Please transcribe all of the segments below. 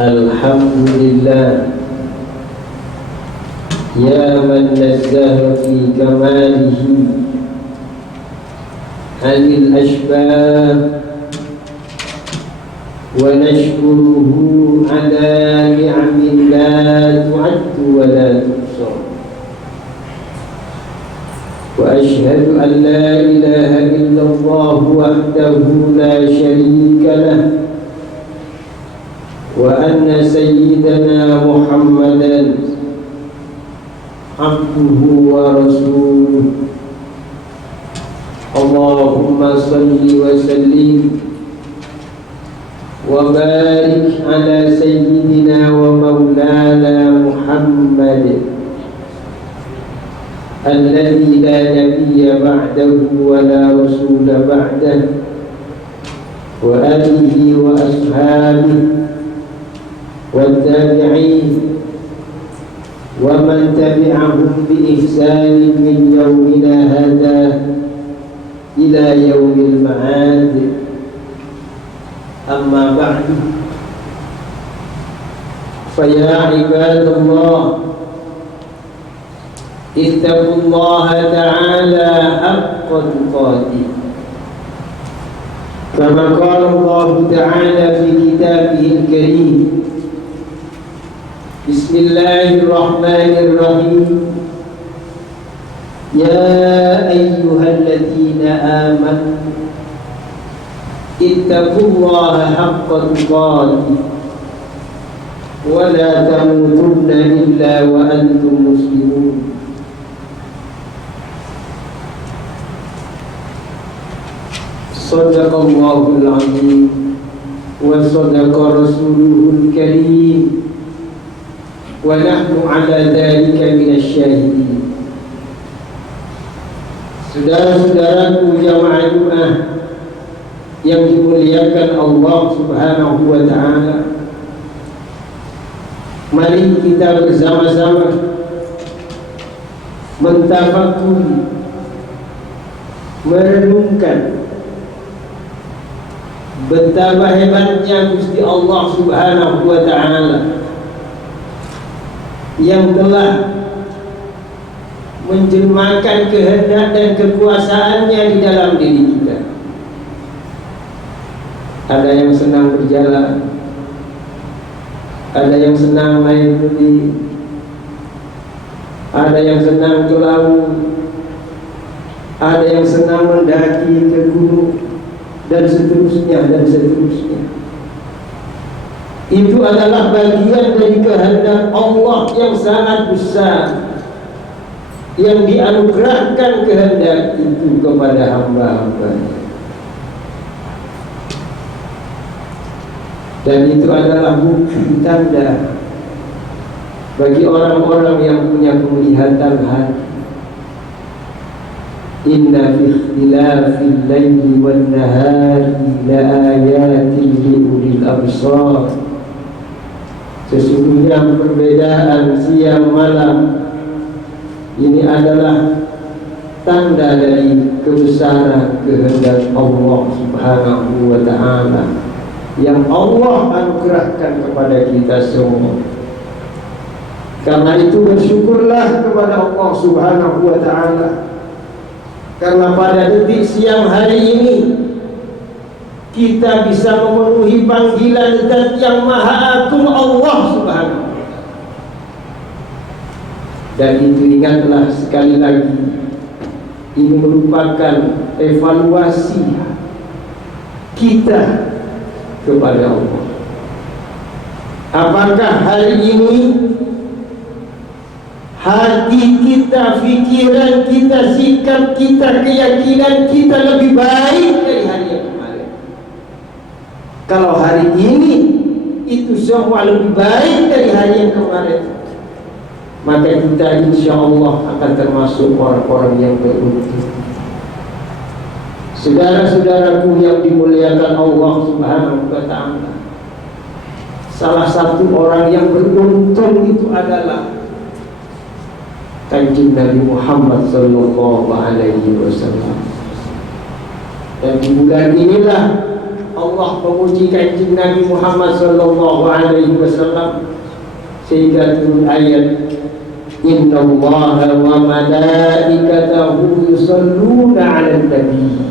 Alhamdulillah, ya man nazzaha fi kamalihi anil ashbah, wa nashkuruhu ala ni'amin la tu'addu wa la tuhsar. Wa ashhadu an la ilaha illallah wahdahu la sharika lah, wa anna sayyidana Muhammadan abduhu wa rasuluh. Allahumma salli wa sallim wa barik ala sayyidina wa maulana Muhammad alladhi la nabiyya ba'dahu wa la rasula ba'dahu, wa alihi wa ashabihi والتابعين ومن تبعهم بإحسان من يومنا هذا إلى يوم المعاد. أما بعد، فيا عباد الله، اتقوا الله تعالى حق تقاته، كما قال الله تعالى في كتابه الكريم: Bismillahirrahmanirrahim. Ya ayyuhalladzina amanu ittaqullaha haqqa tuqatih wa la tamutunna illa wa antum muslimun. Shadaqallahul azim wa shadaqa rasuluhul karim, wa nahnu ala dhalika minasyahidin. Saudara-saudaraku jamaah Jumat yang dimuliakan Allah Subhanahu wa ta'ala, mari kita bersama-sama mentafakuri, merenungkan betapa hebatnya Gusti Allah Subhanahu wa ta'ala yang telah menjelmakan kehendak dan kekuasaannya di dalam diri kita. Ada yang senang berjalan, ada yang senang main judi, ada yang senang ke laut, ada yang senang mendaki ke gunung, dan seterusnya dan seterusnya. Itu adalah bagian dari kehendak Allah yang sangat besar, yang dianugerahkan kehendak itu kepada hamba-hambanya. Dan itu adalah bukti tanda bagi orang-orang yang punya penglihatan hati. Inna fi ikhtilafil laili wan nahari la ayatin li ulil absar. Sesungguhnya perbedaan siang malam ini adalah tanda dari kebesaran kehendak Allah Subhanahu wa ta'ala yang Allah anugerahkan kepada kita semua. Karena itu bersyukurlah kepada Allah Subhanahu wa ta'ala, karena pada detik siang hari ini kita bisa memenuhi panggilan Zat yang Maha Agung Allah Subhanahu wa ta'ala. Dan itu ingatlah sekali lagi, ini merupakan evaluasi kita kepada Allah. Apakah hari ini hati kita, pikiran kita, sikap kita, keyakinan kita lebih baik dari hari yang kemarin? Kalau hari ini itu semua lebih baik dari hari yang kemarin, maka kita insya Allah akan termasuk orang-orang yang beruntung. Saudara-saudaraku yang dimuliakan Allah Subhanahu wa ta'ala, salah satu orang yang beruntung itu adalah Kanjeng Nabi Muhammad sallallahu alaihi wasallam. Dan di bulan inilah Allah memuji kanjeng Nabi Muhammad sallallahu alaihi wasallam sehingga turun ayat Innallaha wa malaikatahu yusalluna 'alan nabi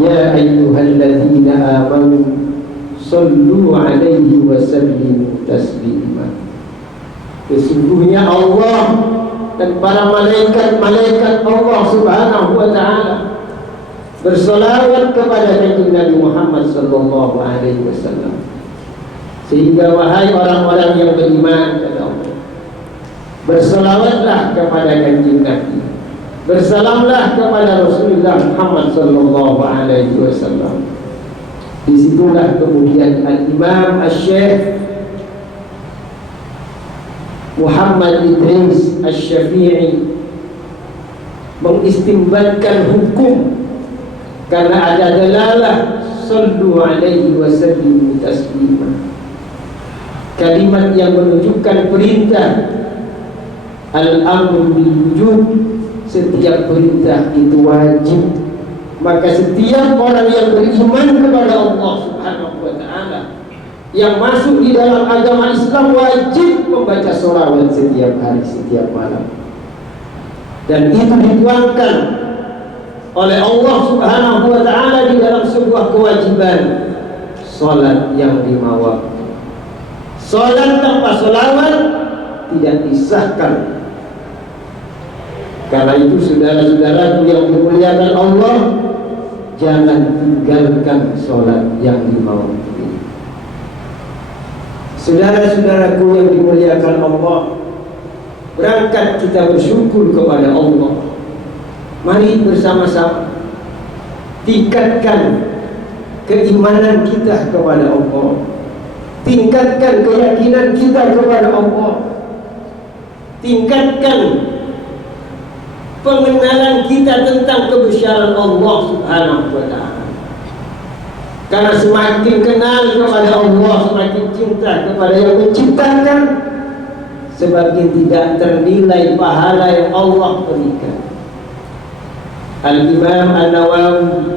ya ayyuhalladzina amanu sallu 'alaihi wa sallimu taslima. Sesungguhnya Allah dan para malaikat-malaikat Allah Subhanahu wa taala bersolawat kepada kanjeng Nabi Muhammad sallallahu alaihi wasallam. Sehingga wahai orang-orang yang beriman kepada Allah, bersolawatlah kepada kanjeng Nabi, bersalamlah kepada Rasulullah Muhammad sallallahu alaihi wasallam. Disitulah kemudian Al-Imam Asy-Syaikh Muhammad Idris Asy-Syafi'i mengistimbatkan hukum karena ada dalalah sallu alaihi wa sallimu taslima, kalimat yang menunjukkan perintah al-amru bil wujub, setiap perintah itu wajib. Maka setiap orang yang beriman kepada Allah Subhanahu wa taala yang masuk di dalam agama Islam wajib membaca sholawat setiap hari, setiap malam. Dan itu dituangkan oleh Allah Subhanahu wa taala di dalam sebuah kewajiban, salat yang 5 waktu. Salat tanpa sholawat tidak disahkan. Karena itu saudara-saudaraku yang dimuliakan Allah, jangan tinggalkan salat yang 5 waktu. Saudara-saudaraku yang dimuliakan Allah, berangkat kita bersyukur kepada Allah. Mari bersama-sama tingkatkan keimanan kita kepada Allah, tingkatkan keyakinan kita kepada Allah, tingkatkan pengenalan kita tentang kebesaran Allah Subhanahu wa taala. Karena semakin kenal kepada Allah, semakin cinta kepada yang menciptakan, semakin tidak ternilai pahala yang Allah berikan. Al-Imam An-Nawawi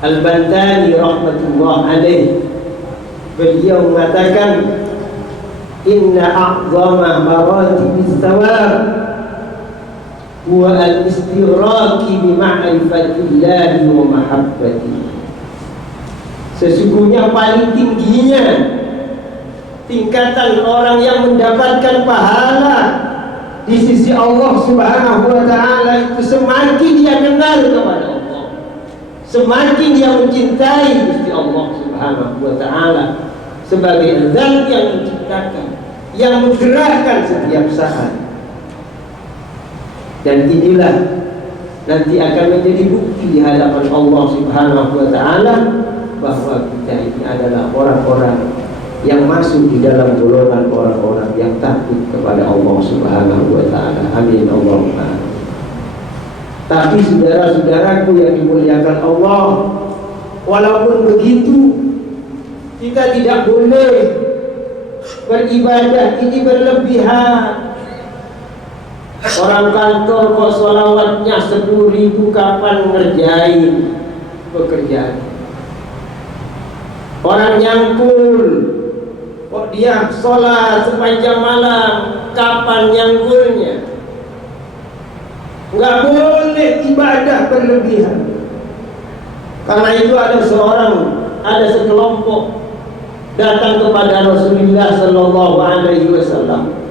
Al-Bantani rahmatullah alaih, beliau mengatakan inna a'zama maratibis thawab huwa al-istighraqi bi ma'rifatillahi wa mahabbatihi. Sesungguhnya paling tingginya tingkatan orang yang mendapatkan pahala di sisi Allah Subhanahu wa taala itu semakin dia kenal kepada Allah, semakin dia mencintai Gusti Allah Subhanahu wa taala sebagai zat yang menciptakan, yang menggerakkan setiap saat. Dan inilah nanti akan menjadi bukti di hadapan Allah Subhanahu wa taala bahwa kita ini adalah orang-orang yang masuk di dalam golongan orang-orang yang takut kepada Allah Subhanahu wa taala. Amin Allahumma. Tapi saudara-saudaraku yang dimuliakan Allah, walaupun begitu kita tidak boleh beribadah ini berlebihan. Orang kantor kok sholawatnya 10.000, kapan ngerjain pekerjaan? Orang nyangkul kok dia sholat sepanjang malam, kapan nyangkulnya? Nggak boleh ibadah berlebihan. Karena itu ada sekelompok datang kepada Rasulullah sallallahu alaihi wasallam.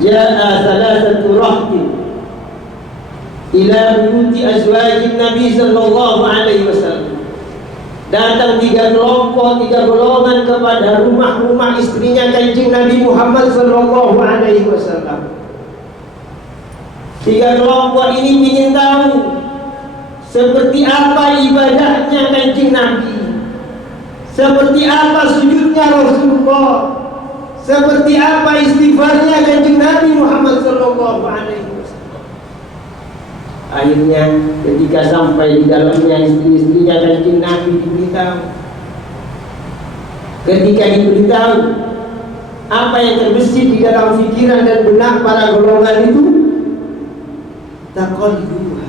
Ja'a thalathatu rahtin ila buyuti azwajin Nabi sallallahu alaihi wasallam. Datang 3 kelompok, 3 golongan kepada rumah-rumah istrinya kanjeng Nabi Muhammad sallallahu alaihi wasallam. 3 kelompok ini ingin tahu seperti apa ibadahnya kanjeng Nabi, seperti apa sujudnya Rasulullah, seperti apa istighfarnya kanjeng Nabi Muhammad sallallahu alaihi wasallam. Akhirnya ketika sampai di dalamnya istri-istrinya kanjeng Nabi diberitahu. Ketika diberitahu apa yang terbesit di dalam pikiran dan benak para golongan itu, taqalluha,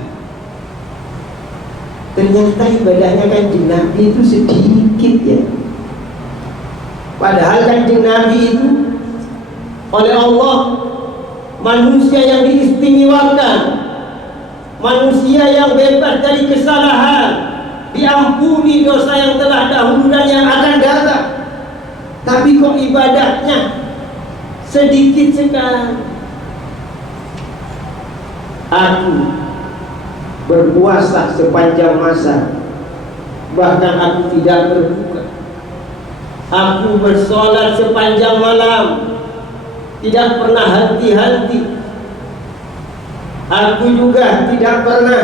Ternyata ibadahnya Kanjeng Nabi itu sedikit ya. Padahal Kanjeng Nabi itu oleh Allah manusia yang diistimewakan, manusia yang bebas dari kesalahan, diampuni dosa yang telah dahulu dan yang akan datang. Tapi kok ibadahnya sedikit sekali. Aku berpuasa sepanjang masa, bahkan aku tidak berbuka. Aku bersolat sepanjang malam, tidak pernah henti-henti. Aku juga tidak pernah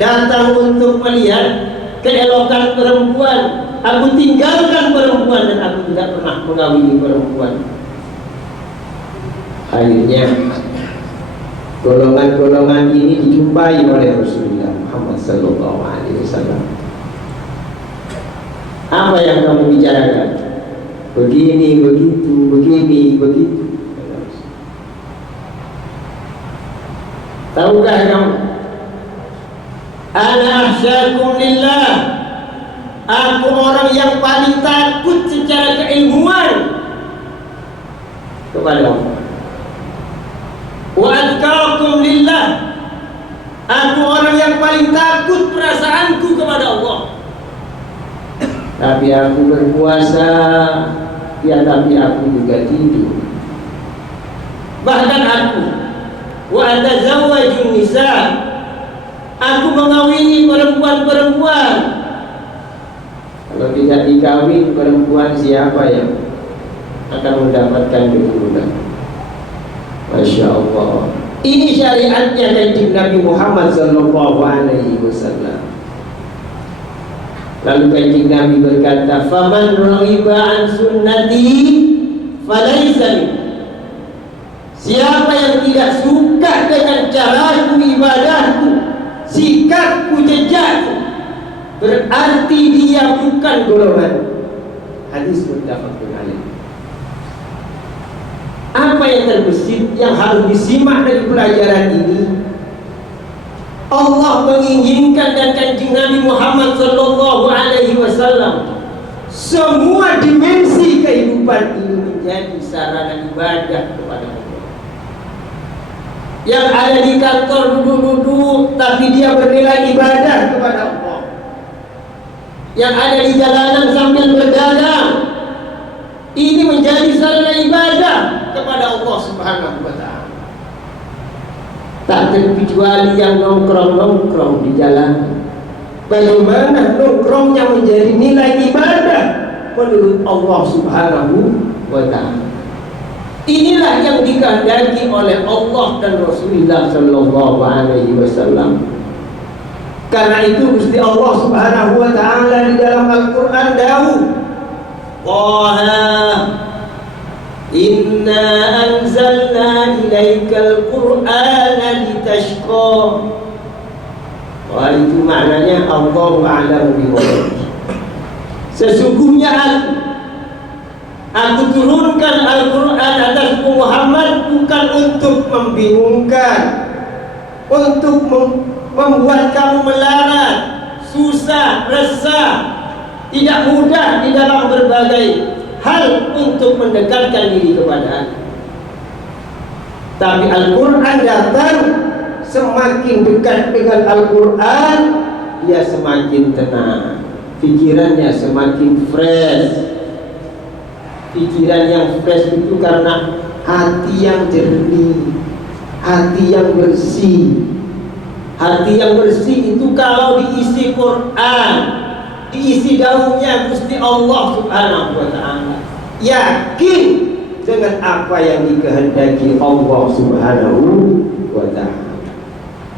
datang untuk melihat keelokan perempuan. Aku tinggalkan perempuan dan aku tidak pernah mengawini perempuan. Akhirnya golongan-golongan ini dijumpai oleh Rasulullah Muhammad SAW. Apa yang kamu bicarakan? Begini, begitu, begini, begitu. Tahukah kamu? Ana akhsyakum lillah. Aku orang yang paling takut secara keilmuan kepada Allah. Wa atqakum lillah. Aku orang yang paling takut perasaanku kepada Allah. Tapi aku berpuasa, ya tapi aku juga tidur. Bahkan aku wa atazawwajun nisa. Aku mengawini perempuan-perempuan. Kalau tidak dikawin perempuan, siapa yang akan mendapatkan keturunan? Masya Allah. Ini syariatnya Kanjeng Nabi Muhammad SAW. Lalu Kanjeng Nabi berkata, "Faman raghiba an sunnati falaysa minni." Siapa yang tidak suka dengan caraku, ibadahku, sikapku, jejakku, berarti dia bukan golongan. Hadis muttafaqun alaih. Apa yang terbesit yang harus disimak dari pelajaran ini? Allah menginginkan dan Kanjeng Nabi Muhammad SAW semua dimensi kehidupan ini menjadi sarana ibadah kepada Allah. Yang ada di kantor duduk-duduk tapi dia bernilai ibadah kepada Allah. Yang ada di jalanan sambil berdagang, ini menjadi sarana ibadah kepada Allah Subhanahu wa ta'ala. Tak terkecuali yang nongkrong-nongkrong di jalan. Bagaimana nongkrongnya menjadi nilai ibadah menurut Allah Subhanahu wa ta'ala. Inilah yang dikehendaki oleh Allah dan Rasulullah sallallahu alaihi wasallam. Karena itu Gusti Allah Subhanahu wa ta'ala di dalam Al-Qur'an dawuh, "Qaha inna anzalna ilaikal qur'ana litashqa." Wah, itu maknanya Allahu a'lamu bimuradihi. Sesungguhnya aku turunkan Al-Quran atasmu Muhammad bukan untuk membingungkan, untuk membuat kamu melarat, susah, resah, tidak mudah di dalam berbagai hal untuk mendekatkan diri kepada Allah. Tapi Al-Quran datang, semakin dekat dengan Al-Quran, dia semakin tenang, pikirannya semakin fresh. Pikiran yang fresh itu karena hati yang jernih, hati yang bersih. Hati yang bersih itu kalau diisi Quran, diisi daunnya Gusti Allah Subhanahu wa ta'ala, yakin dengan apa yang dikehendaki Allah Subhanahu wa ta'ala.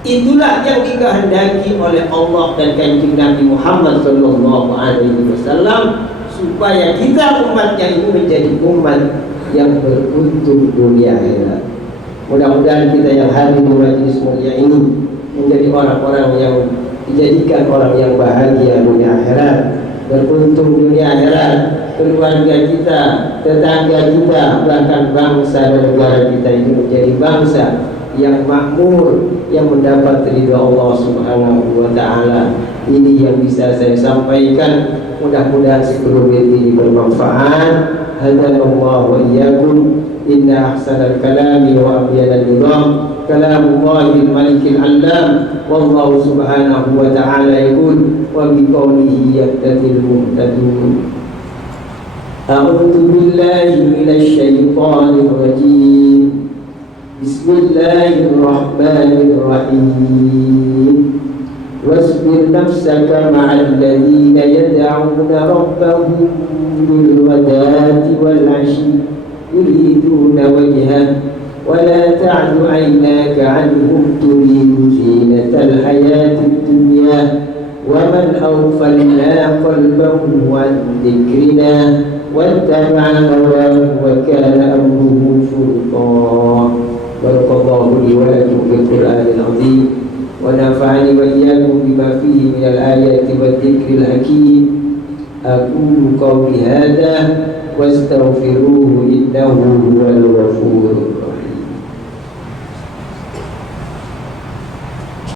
Itulah yang dikehendaki oleh Allah dan Kanjeng Nabi Muhammad sallallahu alaihi wasallam, supaya kita umatnya ini menjadi umat yang beruntung dunia akhirat. Mudah-mudahan kita yang hadir di majelis mulia ini menjadi orang-orang yang dijadikan orang yang bahagia dunia akhirat, beruntung dunia akhirat. Keluarga kita, tetangga kita, bahkan bangsa dan negara kita ini menjadi bangsa yang makmur, yang mendapat ridha Allah Subhanahu wa taala. Ini yang bisa saya sampaikan. Mudah-mudahan sebelum ini bermanfaat. Hadanallahu wa iyyakum. Inna ahsanal kalami wa abyanal nizam kalamullahil malikil allam. Wallahu subhanahu wa ta'ala yaqul wa biqaulihi yahtadil muhtadun. A'udzu billahi minasy syaithanir rajim. Bismillahirrahmanirrahim. Wasbir nafsaka ma'al ladzina yad'una rabbahum bil ghadati wal 'ashyi yuriduna wajhah wa la ta'du 'aynaka 'anhum turidu zinatal hayatid dunya wa man awfalna qalbahu 'an dzikrina wattaba'a hawahu wa kana amruhu furqa. Barakallahu li wa lakum bil Qur'anil 'azim wa nafa'ani wa iyyakum bima fihi minal ayati wad dzikril hakim. Aqulu qawli hadza wastaghfiruhu innahu huwal ghafurur rahim.